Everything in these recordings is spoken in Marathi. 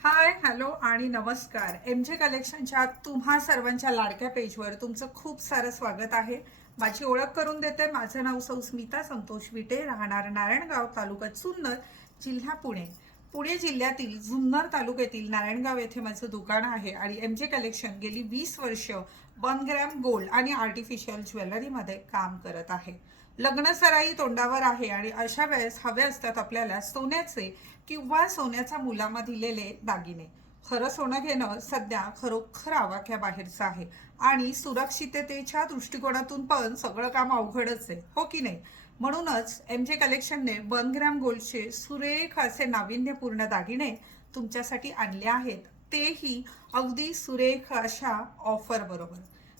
हाय हॅलो आणि नमस्कार. एम जे कलेक्शनच्या तुम्हा सर्वांच्या लाडक्या पेजवर तुमचं खूप सारं स्वागत आहे. माझी ओळख करून देते. माझं नाव स्मिता संतोष विटे, राहणार नारायणगाव, तालुका जुन्नर, जिल्हा पुणे. पुणे जिल्ह्यातील जुन्नर तालुक्यातील नारायणगाव येथे माझं दुकान आहे आणि एम जे कलेक्शन गेली 20 वर्ष 1 ग्रॅम गोल्ड आणि आर्टिफिशियल ज्वेलरीमध्ये काम करत आहे. लग्न सराई तोंडावर आहे आणि अशा वेळेस हवे असतात आपल्याला सोन्याचे किंवा सोन्याचा मुलामा दिलेले दागिने. खरं सोनं घेणं सध्या खरोखर आवाक्या बाहेरचं आहे आणि सुरक्षिततेच्या दृष्टिकोनातून पण सगळं काम अवघडच आहे, हो की नाही? म्हणूनच एम जे कलेक्शनने 1 ग्रॅम गोल्डचे सुरेख असे नाविन्यपूर्ण दागिने तुमच्यासाठी आणले आहेत, तेही अगदी सुरेख अशा ऑफर बरोबर.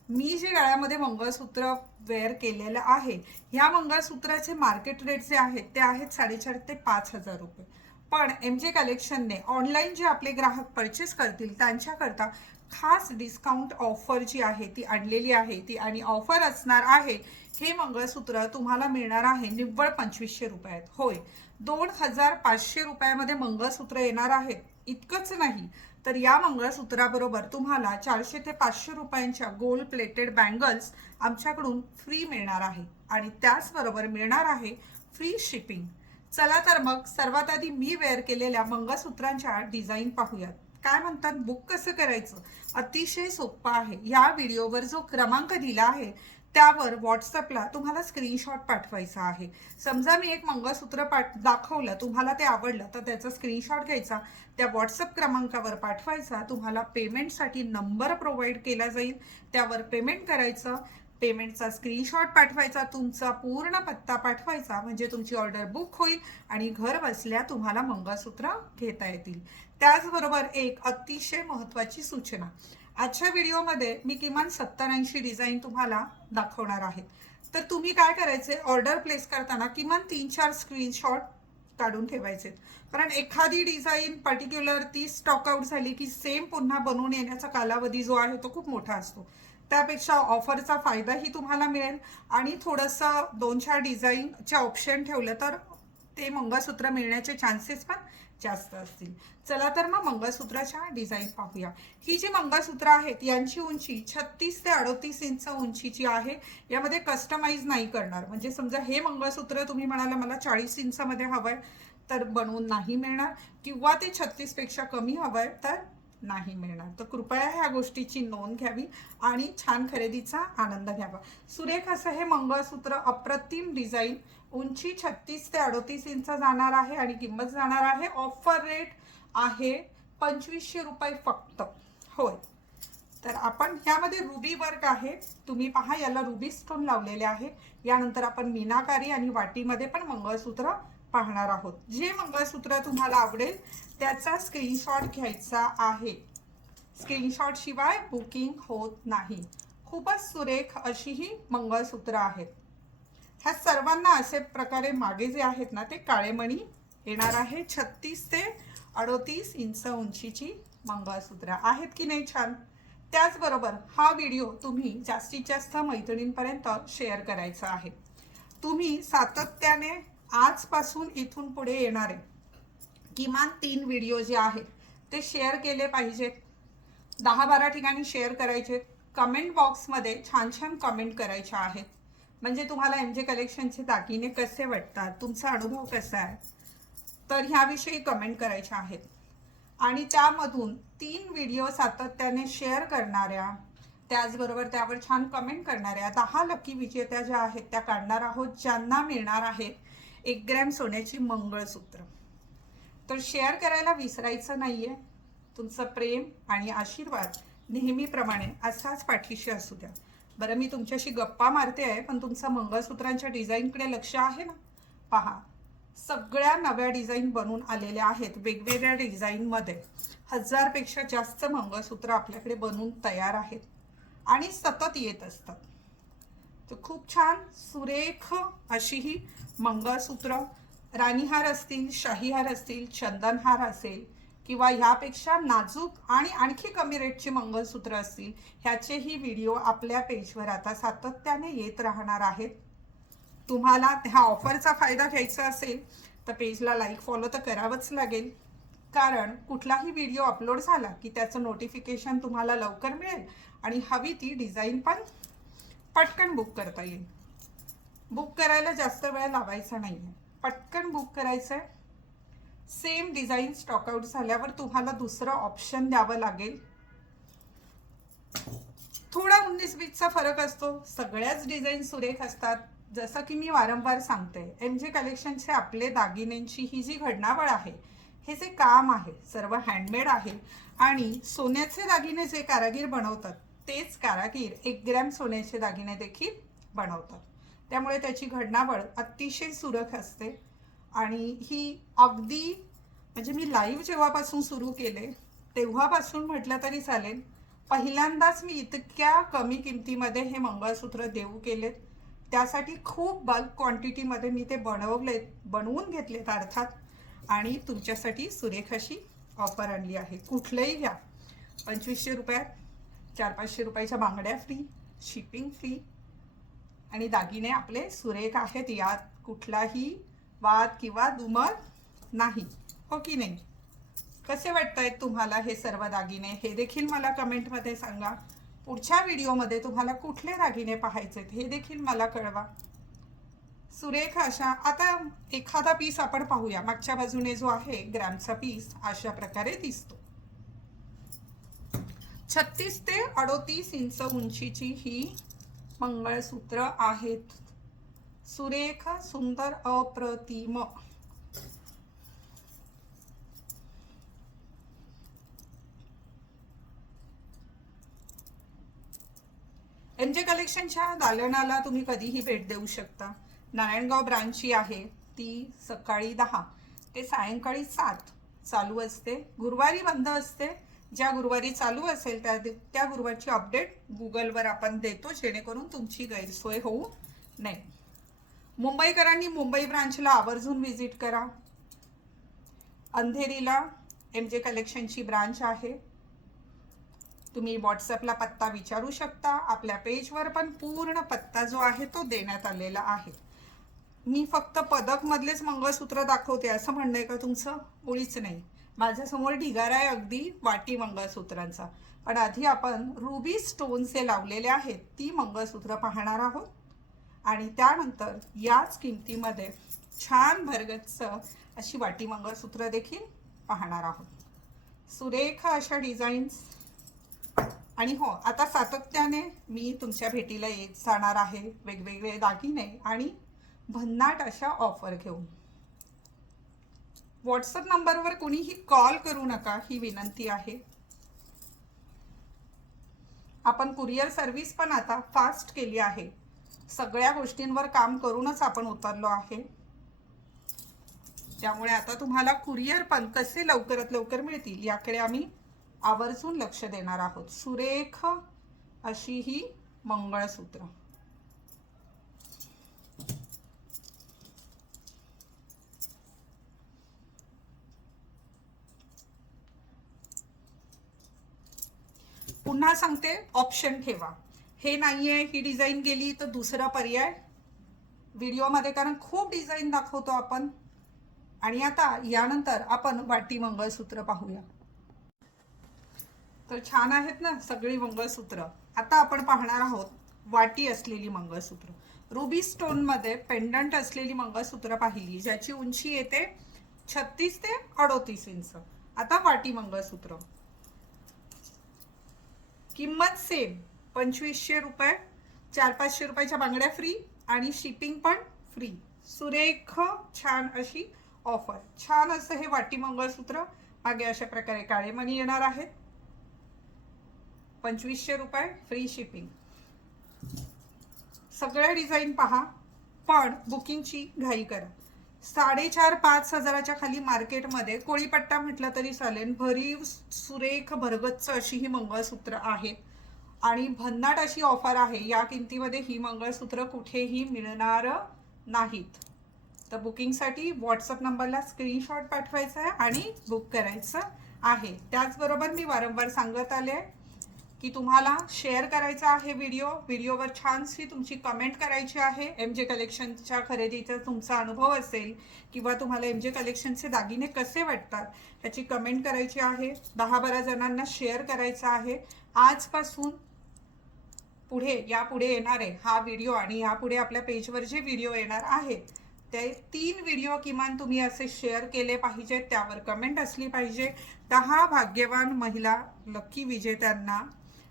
मी जे गळ्यामध्ये मंगळसूत्र वेअर केलेलं आहे, ह्या मंगळसूत्राचे मार्केट रेट जे आहेत ते आहेत 4,500 ते 5,000 रुपये. पण एम जे कलेक्शनने ऑनलाईन जे आपले ग्राहक परचेस करतील त्यांच्याकरता खास डिस्काउंट ऑफर जी आहे ती आणलेली आहे ती. आणि ऑफर असणार आहे, हे मंगळसूत्र तुम्हाला मिळणार आहे निव्वळ 2,500 रुपयात. होय, 2,500 रुपयामध्ये मंगळसूत्र येणार आहे. इतकंच नाही तर या मंगळसूत्राबरोबर तुम्हाला 400 ते 500 रुपयांच्या गोल्ड प्लेटेड बँगल्स आमच्याकडून फ्री मिळणार आहे आणि त्याचबरोबर मिळणार आहे फ्री शिपिंग. चला तर मग सर्वात आधी मी वेअर केलेल्या मंगळसूत्रांच्या डिझाईन पाहूयात. काय म्हणतात, बुक कसं करायचं? अतिशय सोपं आहे. या व्हिडिओवर जो क्रमांक दिला आहे त्यावर व्हॉट्सअपला तुम्हाला स्क्रीनशॉट पाठवायचा आहे. समजा मी एक मंगळसूत्र दाखवलं, तुम्हाला ते आवडलं, तर त्याचा स्क्रीनशॉट घ्यायचा, त्या व्हॉट्सअप क्रमांकावर पाठवायचा. तुम्हाला पेमेंटसाठी नंबर प्रोव्हाइड केला जाईल, त्यावर पेमेंट करायचं. पेमेंटचा स्क्रीनशॉट पाठवायचा, तुमचा पूर्ण पत्ता पाठवायचा, म्हणजे तुमची ऑर्डर बुक होईल आणि घर बसल्या तुम्हाला मंगळसूत्र घेता येतील. त्याचबरोबर एक अतिशय महत्त्वाची सूचना, आजच्या व्हिडिओमध्ये मी किमान 70-80 डिझाईन तुम्हाला दाखवणार आहे. तर तुम्ही काय करायचे, ऑर्डर प्लेस करताना किमान 3-4 स्क्रीनशॉट काढून ठेवायचे. कारण एखादी डिझाईन पर्टिक्युलर ती स्टॉक आउट झाली की सेम पुन्हा बनवून येण्याचा कालावधी जो आहे तो खूप मोठा असतो. त्यापेक्षा ऑफरचा फायदाही तुम्हाला मिळेल आणि थोडंसं 2-4 डिझाईनचे ऑप्शन ठेवलं तर ते मंगळसूत्र मिळण्याचे चान्सेस पण जास्त असतील. चला तर मग मंगळसूत्राच्या डिझाईन पाहूया. ही जी मंगळसूत्र आहेत यांची उंची 36 ते 38 इंच उंचीची आहे. यामध्ये कस्टमाइज नाही करणार. म्हणजे समजा हे मंगळसूत्र तुम्ही म्हणाला मला 40 इंचमध्ये हवंय तर बनवून नाही मिळणार, किंवा ते 36 पेक्षा कमी हवंय तर नाही मिळणार. तर कृपया ह्या गोष्टीची नोंद घ्यावी आणि छान खरेदीचा आनंद घ्यावा. सुरेख असं हे मंगळसूत्र, अप्रतिम डिझाईन, उंची 36 ते 38 इंच जाणार आहे आणि किंमत जाणार आहे, ऑफर रेट आहे 2,500 रुपये फक्त. होय, तर आपण ह्यामध्ये रुबी वर्क आहे, तुम्ही पहा याला रुबी स्टोन लावलेले आहे. यानंतर आपण मीनाकारी आणि वाटीमध्ये पण मंगळसूत्र पाहणार आहोत. जे मंगळसूत्र तुम्हाला आवडेल त्याचा स्क्रीनशॉट घ्यायचा आहे. स्क्रीनशॉट शिवाय बुकिंग होत नाही. खूपच सुरेख अशी ही मंगळसूत्र आहेत. ह्या सर्वांना असे प्रकारे मागे जे आहेत ना ते काळे मणी येणार आहे. 36 ते 38 इंच उंचीची मंगळसूत्र आहेत की नाही छान? त्याचबरोबर हा व्हिडिओ तुम्ही जास्तीत जास्त मैत्रिणींपर्यंत शेअर करायचा आहे. तुम्ही सातत्याने आजपासून इथून पुढे येणारे किमान 3 व्हिडिओ जे आहेत ते शेअर केले पाहिजेत. 10-12 ठिकाणी शेअर करायचे. कमेंट बॉक्समध्ये छान छान कमेंट करायच्या आहेत. म्हणजे तुम्हाला एम जे कलेक्शनचे दागिने कसे वाटतात, तुमचा अनुभव कसा आहे, तर ह्याविषयी कमेंट करायच्या आहेत. आणि त्यामधून 3 व्हिडिओ सातत्याने शेअर करणाऱ्या, त्याचबरोबर त्यावर छान कमेंट करणाऱ्या 10 लकी विजेत्या ज्या आहेत त्या काढणार आहोत, ज्यांना मिळणार आहे 1 ग्रॅम सोन्याची मंगळसूत्र. तर शेअर करायला विसरायचं नाहीये. तुमचं प्रेम आणि आशीर्वाद नेहमीप्रमाणे असाच पाठीशी असू द्या. बरं, मी तुमच्याशी गप्पा मारते आहे, पण तुमचं मंगळसूत्रांच्या डिझाईनकडे लक्ष आहे ना? पहा, सगळ्या नव्या डिझाईन बनवून आलेल्या आहेत. वेगवेगळ्या डिझाईनमध्ये 1000पेक्षा जास्त मंगळसूत्र आपल्याकडे बनवून तयार आहेत आणि सतत येत असतात. तर खूप छान सुरेख अशी ही मंगळसूत्र, राणीहार असतील, शाहीहार असतील, चंदनहार असेल, किंवा ह्यापेक्षा नाजूक आणि आणखी कमी रेटची मंगळसूत्र असतील, ह्याचेही व्हिडिओ आपल्या पेजवर आता सातत्याने येत राहणार आहेत. तुम्हाला ह्या ऑफरचा फायदा घ्यायचा असेल तर पेजला लाईक फॉलो तर करावंच लागेल. कारण कुठलाही व्हिडिओ अपलोड झाला की त्याचं नोटिफिकेशन तुम्हाला लवकर मिळेल आणि हवी ती डिझाईन पण पटकन बुक करता येईल. बुक करायला जास्त वेळ लावायचा नाही आहे, पटकन बुक करायचं आहे. सेम डिझाईन स्टॉकआउट झाल्यावर तुम्हाला दुसरं ऑप्शन द्यावं लागेल. थोडा 19-20चा फरक असतो. सगळ्याच डिझाईन सुरेख असतात. जसं की मी वारंवार सांगते, MJ कलेक्शनचे आपले दागिन्यांची ही जी घडणावळ आहे, हे जे काम आहे सर्व हँडमेड आहे आणि सोन्याचे दागिने जे कारागीर बनवतात तेच कारागीर 1 ग्रॅम सोन्याचे दागिने देखील बनवतात. त्यामुळे त्याची घडणावळ अतिशय सुरेख असते आणि ही अगदी म्हणजे मी लाईव्ह जेव्हापासून सुरू केले तेव्हापासून म्हटलं तरी चालेल, पहिल्यांदाच मी इतक्या कमी किमतीमध्ये हे मंगळसूत्र देऊ केलेत. त्यासाठी खूप बल्क क्वांटिटीमध्ये मी ते बनवून घेतलेत अर्थात, आणि तुमच्यासाठी सुरेख अशी ऑफर आणली आहे. कुठलंही घ्या, 2500 रुपयात 400-500 रुपयाच्या बांगड्या फ्री, शिपिंग फ्री आणि दागिने आपले सुरेख आहेत. यात कुठलाही वाद किंवा दुमत नाही, हो की नाही? कसे वाटतायत तुम्हाला हे सर्व दागिने हे देखील मला कमेंटमध्ये सांगा. पुढच्या व्हिडिओमध्ये तुम्हाला कुठले दागिने पाहायचे हे देखील मला कळवा. सुरेख अशा आता एखादा पीस आपण पाहूया. मागच्या बाजूने जो आहे ग्रॅमचा पीस अशा प्रकारे दिसतो. 36 ते 38 इंच उंचीची ही मंगळसूत्र आहेत. सुरेख, सुंदर, अप्रतिम. MJ कलेक्शनच्या दालनाला तुम्ही कधीही भेट देऊ शकता. नारायणगाव ब्रांचची आहे ती सकाळी 10 ते सायंकाळी 7 चालू असते. गुरुवारी बंद असते. ज्या गुरुवारी चालू असेल त्या गुरुवारची अपडेट गुगलवर आपण देतो, जेणेकरून तुमची गैरसोय होऊ नये. मुंबईकरांनी मुंबई ब्रांचला आवर्जून व्हिजिट करा. अंधेरीला MJ कलेक्शनची ब्रांच आहे. तुम्ही व्हॉट्सअपला पत्ता विचारू शकता. आपल्या पेजवर पण पूर्ण पत्ता जो आहे तो देण्यात आलेला आहे. मी फक्त पदक मधलेच मंगळसूत्र दाखवते असं म्हणणं आहे का तुमचं? मुळीच नाही. माझ्यासमोर ढिगारा आहे अगदी वाटी मंगळसूत्रांचा. पण आधी आपण रुबी स्टोनचे लावलेले आहेत ती मंगळसूत्र पाहणार आहोत आणि त्यानंतर याच किमतीमध्ये छान भरगच्च अशी वाटी मंगळसूत्र देखील पाहणार आहोत. सुरेख अशा डिझाईन्स. आणि हो, आता सातत्याने मी तुमच्या भेटीला येत जाणार आहे वेगवेगळे दागिने आणि भन्नाट अशा ऑफर घेऊन. व्हॉट्सअप नंबरवर कोणीही कॉल करू नका ही विनंती आहे. आपण कुरिअर सर्व्हिस पण आता फास्ट केली आहे. सगळ्या गोष्टींवर काम करूनच आपण उतरलो आहे. त्यामुळे आता तुम्हाला कुरिअर पण कसे लवकरात लवकर मिळतील याकडे आम्ही आवर्जून लक्ष देणार आहोत. सुरेख अशी ही मंगळसूत्र. पुन्हा सांगते, ऑप्शन ठेवा. हे नाहीये, ही डिझाईन गेली तर दुसरा पर्याय व्हिडिओमध्ये, कारण खूप डिझाईन दाखवतो आपण. आणि आता यानंतर आपण वाटी मंगळसूत्र पाहूया. तर छान आहेत ना सगळी मंगळसूत्र. आता आपण पाहणार आहोत वाटी असलेली मंगळसूत्र. रुबी स्टोन मध्ये पेंडंट असलेली मंगळसूत्र पाहिली, ज्याची उंची येते 36 ते 38 इंच. आता वाटी मंगळसूत्र. किंमत सेम 2500 रुपये, 400-500 रुपयाच्या बांगड्या फ्री आणि शिपिंग पण फ्री. सुरेख छान अशी ऑफर. छान असं हे वाटी मंगळसूत्र. मागे अशा प्रकारे काळे मणी येणार आहेत. 2500 रुपये, फ्री शिपिंग. सगळ्या डिझाईन पहा, पण बुकिंगची घाई करा. 4,500-5 हजाराच्या खाली मार्केटमध्ये कोळीपट्टा म्हटलं तरी चालेल, भरीव सुरेख भरगच्च अशी ही मंगळसूत्र आहेत आणि भन्नाट अशी ऑफर आहे. या किमतीमध्ये ही मंगळसूत्र कुठेही मिळणार नाहीत. तर बुकिंगसाठी व्हॉट्सअप नंबरला स्क्रीनशॉट पाठवायचा आहे आणि बुक करायचं आहे. त्याचबरोबर मी वारंवार सांगत आले, की तुम्हाला शेअर करायचा आहे व्हिडिओवर छानशी तुमची कमेंट करायची आहे. एम जे कलेक्शनच्या खरेदीचा तुमचा अनुभव असेल किंवा तुम्हाला एम जे कलेक्शनचे दागिने कसे वाटतात त्याची कमेंट करायची आहे. 10-12 जणांना शेअर करायचा आहे. आजपासून यापुढे येणार आहे हा व्हिडिओ आणि यापुढे आपल्या पेजवर जे व्हिडिओ येणार आहेत ते 3 व्हिडिओ किमान तुम्ही असे शेअर केले पाहिजेत. त्यावर कमेंट असली पाहिजे. 10 भाग्यवान महिला लकी विजेत्यांना,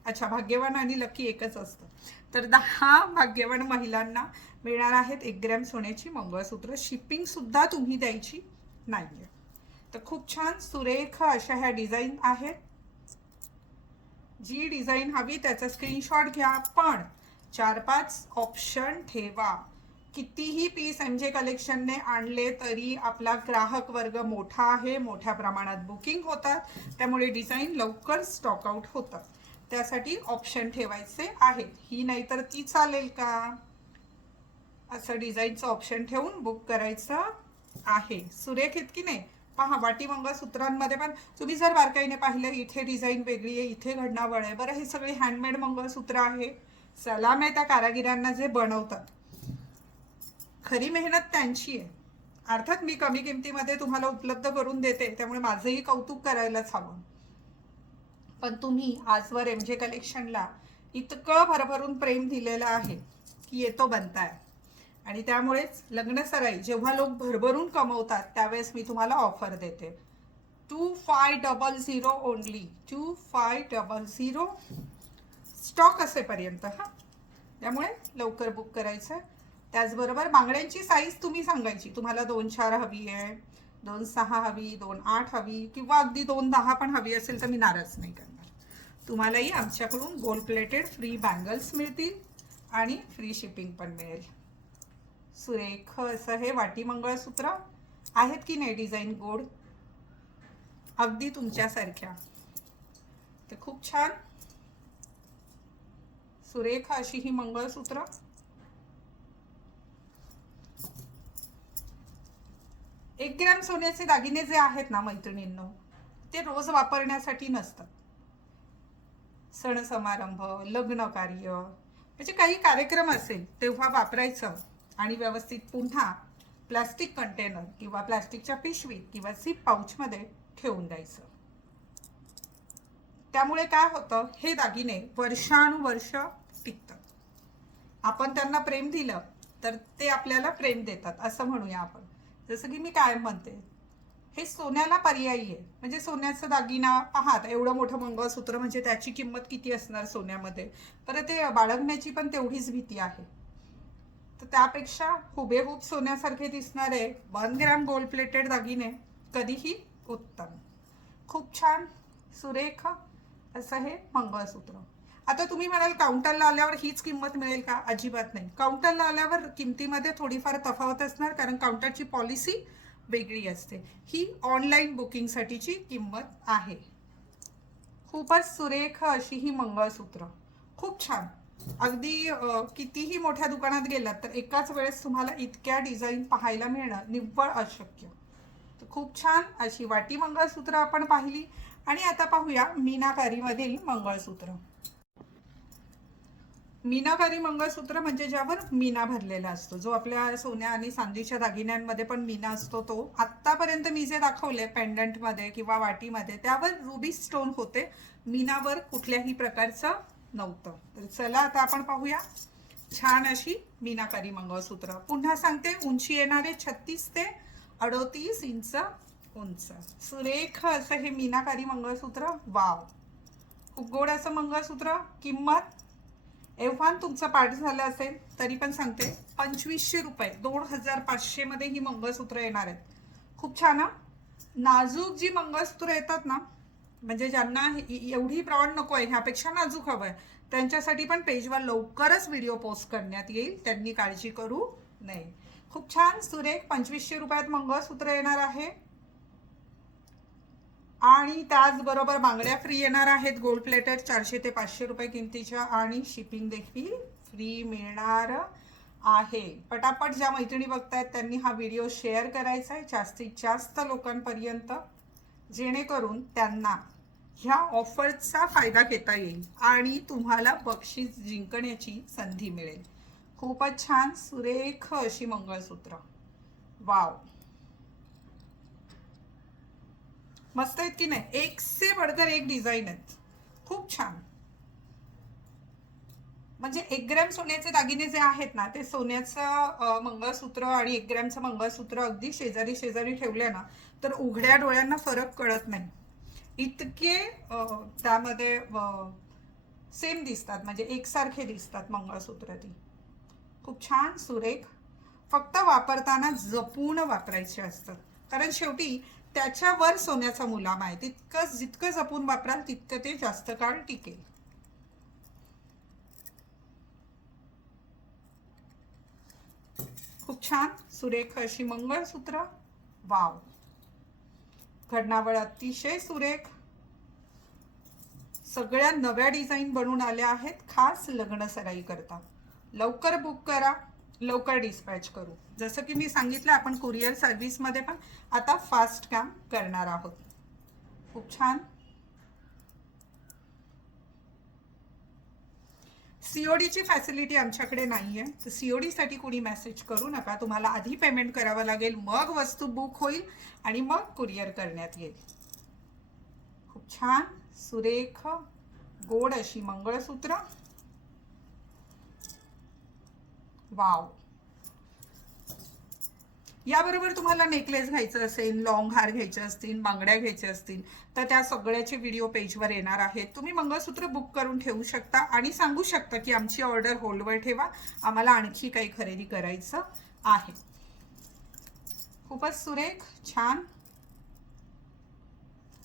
अच्छा भाग्यवान आणि लकी एकच असतं, तर 10 भाग्यवान महिलांना मिळणार आहेत 1 ग्रॅम सोन्याची मंगळसूत्र. शिपिंग सुद्धा तुम्ही द्यायची नाहीये. तर खूप छान सुरेख अशा ह्या डिझाईन आहेत. जी डिझाईन हवी त्याचा स्क्रीनशॉट घ्या, पण 4-5 ऑप्शन ठेवा. कितीही पीस एम जे कलेक्शनने आणले तरी आपला ग्राहक वर्ग मोठा आहे, मोठ्या प्रमाणात बुकिंग होतात, त्यामुळे डिझाईन लवकर स्टॉक आउट होतात. त्यासाठी ऑप्शन ठेवायचे आहेत. ही नाहीतर ती चालेल का असं डिझाईनचं ऑप्शन ठेवून बुक करायचं आहे. सुरेख आहेत की नाही. पहा वाटी मंगळसूत्रांमध्ये पण तुम्ही जर बारकाईने पाहिलं इथे डिझाईन वेगळी आहे, इथे घडणावळ आहे. बरं हे सगळे हँडमेड मंगळसूत्र आहे. सलाम आहे त्या कारागिरांना जे बनवतात. खरी मेहनत त्यांची आहे. अर्थात मी कमी किमतीमध्ये तुम्हाला उपलब्ध करून देते, त्यामुळे माझंही कौतुक करायलाच हवं. पण तुम्ही आजवर एम जे कलेक्शनला इतकं भरभरून प्रेम दिलेलं आहे की येतो बनताय. आणि त्यामुळेच लग्न सराई जेव्हा लोक भरभरून कमवतात त्यावेळेस मी तुम्हाला ऑफर देते. 2500 ओनली, 2500 स्टॉक असेपर्यंत. हा त्यामुळे लवकर बुक करायचं. त्याचबरोबर बांगड्यांची साईज तुम्ही सांगायची. तुम्हाला 2-4 हवी आहे, 2-6 हवी, 2-8 हवी किंवा अगदी 2-10 पण हवी असेल तर मी नाराज नाही करणार. तुम्हालाही आमच्याकडून गोल्ड प्लेटेड फ्री बँगल्स मिळतील आणि फ्री शिपिंग पण मिळेल. सुरेख असं हे वाटी मंगळसूत्र आहेत की नाही. डिझाईन गोड अगदी तुमच्यासारख्या. तर खूप छान सुरेख अशी ही मंगळसूत्र. एक ग्रॅम सोन्याचे दागिने जे आहेत ना मैत्रिणींनो, ते रोज वापरण्यासाठी नसतात. सण समारंभ, लग्न कार्य, म्हणजे काही कार्यक्रम असेल तेव्हा वापरायचं आणि व्यवस्थित पुन्हा प्लास्टिक कंटेनर किंवा प्लास्टिकच्या पिशवीत किंवा झिप पाऊचमध्ये ठेवून द्यायचं. त्यामुळे काय होतं, हे दागिने वर्षानुवर्ष टिकतात. आपण त्यांना प्रेम दिलं तर ते आपल्याला प्रेम देतात असं म्हणूया आपण. जसं की मी काय म्हणते, हे सोन्याला पर्यायी आहे. म्हणजे सोन्याचं दागिना पाहात एवढं मोठं मंगळसूत्र म्हणजे त्याची किंमत किती असणार सोन्यामध्ये. परत ते बाळगण्याची पण तेवढीच भीती आहे. तर त्यापेक्षा हुबेहूब सोन्यासारखे दिसणारे 1 ग्रॅम गोल्ड प्लेटेड दागिने कधीही उत्तम. खूप छान सुरेख असं हे मंगळसूत्र. आता तुम्ही म्हणाल काउंटरला आल्यावर हीच किंमत मिळेल का? अजिबात नाही. काउंटरला आल्यावर किमतीमध्ये थोडीफार तफावत असणार, कारण काउंटरची पॉलिसी वेगळी असते. ही ऑनलाईन बुकिंगसाठीची किंमत आहे. खूपच सुरेख अशी ही मंगळसूत्र. खूप छान. अगदी कितीही मोठ्या दुकानात गेलात तर एकाच वेळेस तुम्हाला इतक्या डिझाईन पाहायला मिळणं निव्वळ अशक्य. तर खूप छान अशी वाटी मंगळसूत्र आपण पाहिली. आणि आता पाहूया मीनाकारीमधील मंगळसूत्र. मीनाकारी मंगळसूत्र म्हणजे ज्यावर मीना भरलेला असतो, जो आपल्या सोन्या आणि चांदीच्या दागिन्यांमध्ये पण मीना असतो तो. आत्तापर्यंत मी जे दाखवले पेंडंटमध्ये किंवा वाटीमध्ये त्यावर रुबी स्टोन होते, मीनावर कुठल्याही प्रकारचं नव्हतं. तर चला आता आपण पाहूया छान अशी मीनाकारी मंगळसूत्र. पुन्हा सांगते, उंची येणारे 36 ते 38 इंच उंच. सुरेख असं हे मीनाकारी मंगळसूत्र. वाव, खूप गोड असं मंगळसूत्र. किंमत एव्हान तुमचं पाठ झालं असेल तरी पण सांगते 2500 रुपये. 2500 मध्ये ही मंगळसूत्र येणार आहेत. खूप छान. नाजूक जी मंगळसूत्र येतात ना, म्हणजे ज्यांना एवढी ब्रॉड नको आहे, ह्यापेक्षा नाजूक हवं आहे, त्यांच्यासाठी पण पेजवर लवकरच व्हिडिओ पोस्ट करण्यात येईल, त्यांनी काळजी करू नये. खूप छान सुरेख 2500 रुपयात मंगळसूत्र येणार आहे. आणि त्याचबरोबर बांगड्या फ्री येणार आहेत गोल्ड प्लेटेड 400 ते 500 रुपये किमतीच्या, आणि शिपिंग देखील फ्री मिळणार आहे. पटापट ज्या मैत्रिणी बघतायत त्यांनी हा व्हिडिओ शेअर करायचा आहे जास्तीत जास्त लोकांपर्यंत, जेणेकरून त्यांना ह्या ऑफरचा फायदा घेता येईल आणि तुम्हाला बक्षीस जिंकण्याची संधी मिळेल. खूपच छान सुरेख अशी मंगळसूत्र. वाव, मस्त आहेत की नाही? एक से बढ़कर एक डिझाईन आहेत, खूप छान. म्हणजे 1 ग्रॅम सोन्याचे दागिने जे आहेत ना, ते सोन्याचं मंगळसूत्र आणि 1 ग्रॅमचं मंगळसूत्र अगदी शेजारी शेजारी ठेवले ना, तर उघड्या डोळ्यांना फरक कळत नाही. इतके त्यामध्ये सेम दिसतात, म्हणजे एकसारखे दिसतात मंगळसूत्र ती. खूप छान सुरेख. फक्त वापरताना जपून वापरायचे असतात, कारण शेवटी त्याच्यावर सोन्याचा मुलाम आहे. तितकं जितकं जपून वापराल तितकं ते जास्त काळ टिकेल. खूप छान सुरेख अशी मंगळसूत्र. वाव, घडणावळ अतिशय सुरेख. सगळ्या नव्या डिझाईन बनून आल्या आहेत खास लग्न सराई करता. लवकर बुक करा, लवकर डिस्पॅच करू. जसं की मी सांगितलं, आपण कुरिअर सर्व्हिसमध्ये पण आता फास्ट काम करणार आहोत. खूप छान. सीओडीची फॅसिलिटी आमच्याकडे नाही आहे, तर सीओडीसाठी कुणी मेसेज करू नका. तुम्हाला आधी पेमेंट करावं लागेल, मग वस्तू बुक होईल आणि मग कुरिअर करण्यात येईल. खूप छान सुरेख गोड अशी मंगळसूत्र. वाव, याबरोबर तुम्हाला नेकलेस घ्यायचं असेल, लॉंग हार घ्यायचे असतील, बांगड्या घ्यायच्या असतील, तर त्या सगळ्याचे व्हिडिओ पेजवर येणार आहेत. तुम्ही मंगळसूत्र बुक करून ठेवू शकता आणि सांगू शकता की आमची ऑर्डर होल्डवर ठेवा, आम्हाला आणखी काही खरेदी करायचं आहे. खूपच सुरेख छान.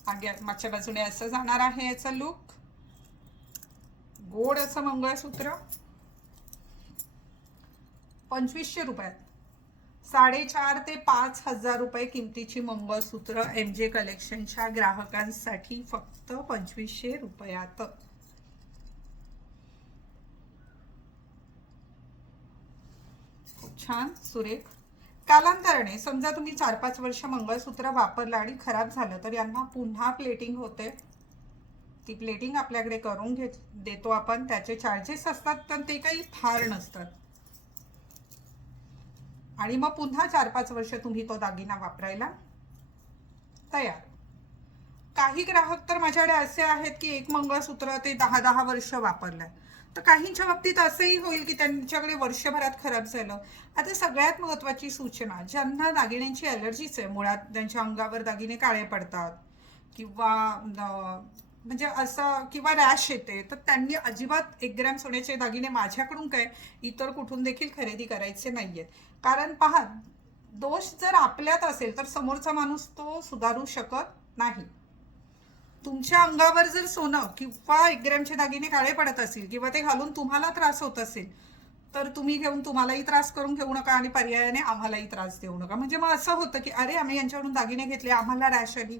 मागच्या बाजूने असं जाणार आहे याचं लुक. गोड असं मंगळसूत्र 2500 रुपयात. 4,500 ते 5,000 रुपये किमतीची मंगळसूत्र MJ कलेक्शनच्या ग्राहकांसाठी फक्त 2500 रुपयात. खूप छान सुरेख. कालांतराने समजा तुम्ही 4-5 वर्ष मंगळसूत्र वापरलं आणि खराब झालं, तर यांना पुन्हा प्लेटिंग होते. ती प्लेटिंग आपल्याकडे करून देतो आपण. त्याचे चार्जेस असतात, पण ते काही फार नसतात. आणि मग पुन्हा 4-5 वर्ष तुम्ही तो दागिना वापरायला तयार. काही ग्राहक तर माझ्याकडे असे आहेत की एक मंगळसूत्र ते 10-10 वर्ष वापरलंय. तर काहींच्या बाबतीत असंही होईल की त्यांच्याकडे वर्षभरात खराब झालं. आता सगळ्यात महत्त्वाची सूचना, ज्यांना दागिन्यांची ॲलर्जीच आहे, मुळात त्यांच्या अंगावर दागिने काळे पडतात किंवा म्हणजे असं, किंवा रॅश येते, तर त्यांनी अजिबात 1 ग्रॅम सोन्याचे दागिने माझ्याकडून काय इतर कुठून देखील खरेदी करायचे नाहीयेत. कारण पहा, दोष जर आपल्यात असेल तर समोरचा माणूस तो सुधारू शकत नाही. तुमच्या अंगावर जर सोनं किंवा 1 ग्रॅमचे दागिने काळे पडत असतील किंवा ते घालून तुम्हाला त्रास होत असेल, तर तुम्ही घेऊन तुम्हालाही त्रास करून घेऊ नका आणि पर्यायाने आम्हालाही त्रास देऊ नका. म्हणजे मग असं होतं की अरे, आम्ही यांच्याकडून दागिने घेतले, आम्हाला रॅश आली.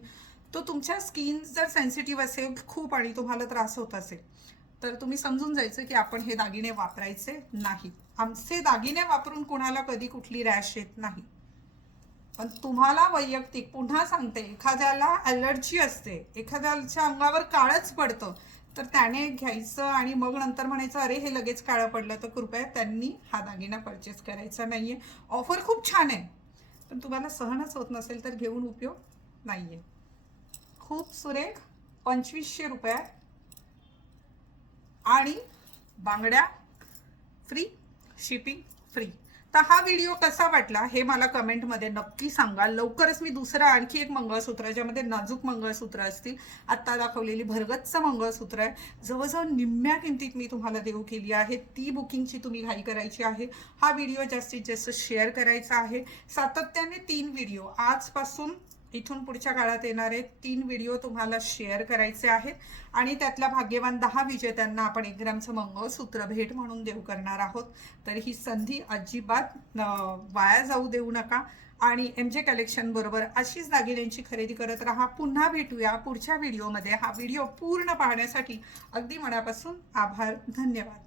तो तुमच्या स्किन जर सेन्सिटिव्ह असेल खूप आणि तुम्हाला त्रास होत असेल, तर तुम्ही समजून जायचं की आपण हे दागिने वापरायचे नाही. आमचे दागिने वापरून कुणाला कधी कुठली रॅश येत नाही. पण तुम्हाला वैयक्तिक, पुन्हा सांगते, एखाद्याला ॲलर्जी असते, एखाद्याच्या अंगावर काळच पडतं, तर त्याने घ्यायचं आणि मग नंतर म्हणायचं अरे हे लगेच काळं पडलं, तर कृपया त्यांनी हा दागिना परचेस करायचा नाहीये. ऑफर खूप छान आहे, पण तुम्हाला सहनच होत नसेल तर घेऊन उपयोग नाहीये. खूप सुरेख 2500 रुपयात. आणि बांगड्या फ्री, शिपिंग फ्री. तर हा व्हिडिओ कसा वाटला हे मला कमेंटमध्ये नक्की सांगा. लवकरच मी दुसरं आणखी एक मंगळसूत्र, ज्यामध्ये नाजूक मंगळसूत्र असतील, आत्ता दाखवलेली भरगच्च मंगळसूत्र आहे, जवळजवळ निम्म्या किमतीत मी तुम्हाला देऊ केली आहे. ती बुकिंगची तुम्ही घाई करायची आहे. हा व्हिडिओ जास्तीत जास्त शेअर करायचा आहे. सातत्याने 3 व्हिडिओ आजपासून इथून पुढच्या काळात येणारे 3 व्हिडिओ तुम्हाला शेअर करायचे आहेत आणि त्यातल्या भाग्यवान 10 विजेत्यांना आपण 1 ग्रॅमचं मंगळसूत्र भेट म्हणून देऊ करणार आहोत. तर ही संधी अजिबात वाया जाऊ देऊ नका आणि MJ कलेक्शन बरोबर अशीच दागिन्यांची खरेदी करत राहा. पुन्हा भेटूया पुढच्या व्हिडिओमध्ये. हा व्हिडिओ पूर्ण पाहण्यासाठी अगदी मनापासून आभार, धन्यवाद.